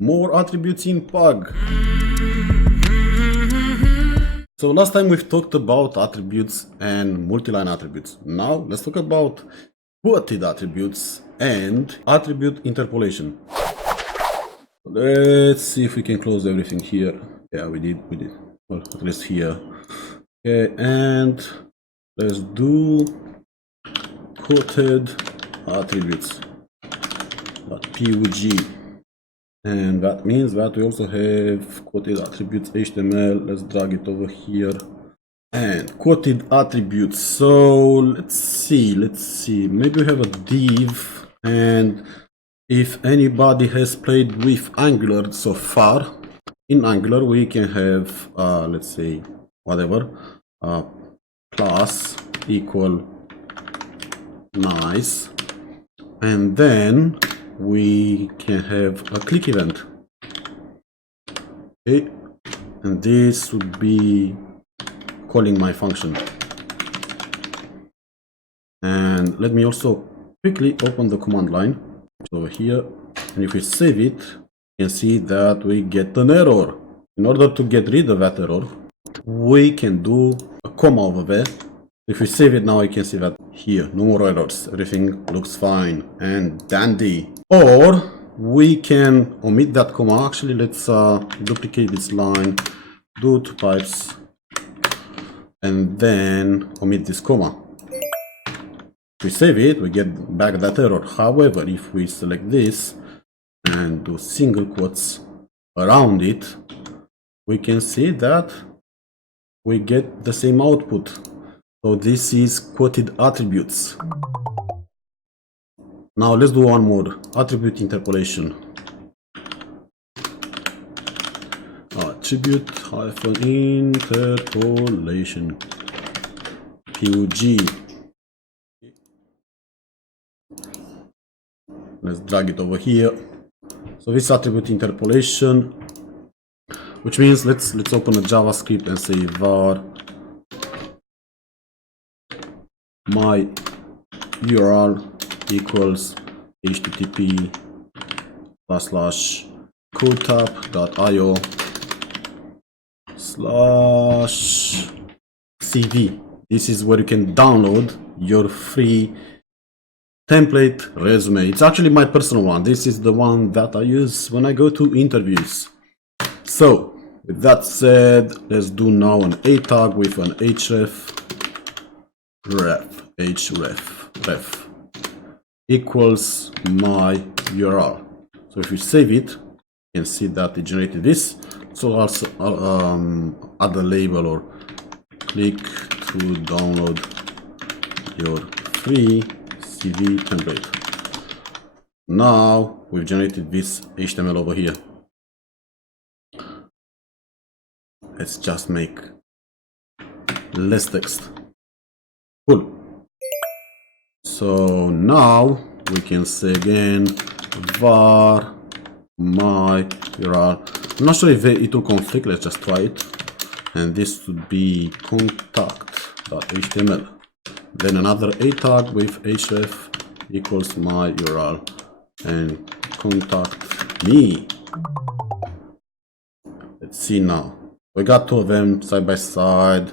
More attributes in Pug. So last time we've talked about attributes and multi-line attributes. Now let's talk about quoted attributes and attribute interpolation. Let's see if we can close everything here. Yeah, we did. Well, at least here. Okay, and let's do quoted attributes. .pug. And that means that we also have quoted attributes HTML. Let's drag it over here. And quoted attributes. So let's see. Maybe we have a div, and if anybody has played with Angular so far, in Angular we can have let's say whatever class equal nice, and then we can have a click event. Okay, and this would be calling my function. And let me also quickly open the command line over here, and if we save it, you can see that we get an error. In order to get rid of that error, we can do a comma over there. If we save it now, you can see that here, no more errors, everything looks fine and dandy. Or we can omit that comma. Actually, let's duplicate this line, do two pipes, and then omit this comma. If we save it, we get back that error. However, if we select this and do single quotes around it, we can see that we get the same output. So this is quoted attributes. Now let's do one more, attribute interpolation. Attribute hyphen interpolation. PUG. Let's drag it over here. So this attribute interpolation, which means let's open a JavaScript and say var my URL equals http://cotap.io/cv. This is where you can download your free template resume. It's actually my personal one. This is the one that I use when I go to interviews. So with that said, let's do now an a tag with an href ref equals my URL. So if you save it, you can see that it generated this. So also add a label or click to download your free CV template. Now we've generated this HTML over here. Let's just make less text. Cool. So now we can say again var my URL. I'm not sure if it will conflict. Let's just try it. And this would be contact.html. Then another a tag with href equals my URL and contact me. Let's see now. We got two of them side by side,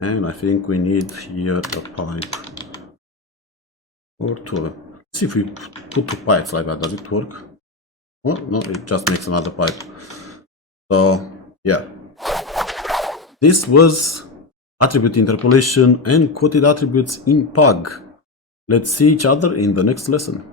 and I think we need here a pipe or two of them. Let's see if we put two pipes like that. Does it work? Oh no, it just makes another pipe. So yeah, this was attribute interpolation and quoted attributes in Pug. Let's see each other in the next lesson.